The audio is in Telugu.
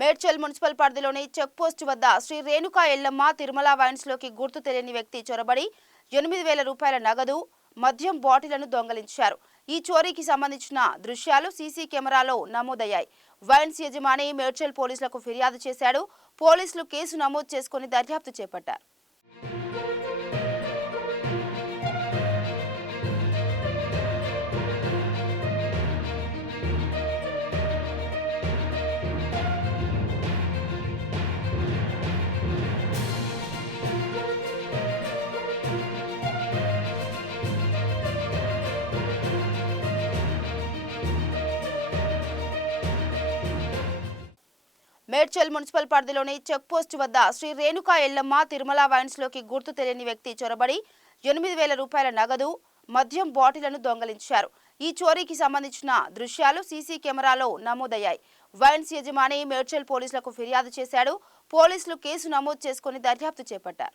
మేడ్చల్ మున్సిపల్ పరిధిలోని చెక్ పోస్ట్ వద్ద శ్రీ రేణుకా ఎల్లమ్మ తిరుమల వైన్స్ లోకి గుర్తు తెలియని వ్యక్తి చొరబడి 8,000 రూపాయల నగదు మద్యం బాటిళ్లను దొంగలించారు. ఈ చోరీకి సంబంధించిన దృశ్యాలు సీసీ కెమెరాలో నమోదయ్యాయి. వైన్స్ యజమాని మేడ్చల్ పోలీసులకు ఫిర్యాదు చేశాడు. పోలీసులు కేసు నమోదు చేసుకుని దర్యాప్తు చేపట్టారు. మేడ్చల్ మున్సిపల్ పరిధిలోని చెక్ పోస్ట్ వద్ద శ్రీ రేణుకా ఎల్లమ్మ తిరుమల వైన్స్ లోకి గుర్తు తెలియని వ్యక్తి చొరబడి 8,000 రూపాయల నగదు మద్యం బాటిళ్లను దొంగలించారు. ఈ చోరీకి సంబంధించిన దృశ్యాలు సీసీ కెమెరాలో నమోదయ్యాయి. వైన్స్ యజమాని మేడ్చల్ పోలీసులకు ఫిర్యాదు చేశాడు. పోలీసులు కేసు నమోదు చేసుకుని దర్యాప్తు చేపట్టారు.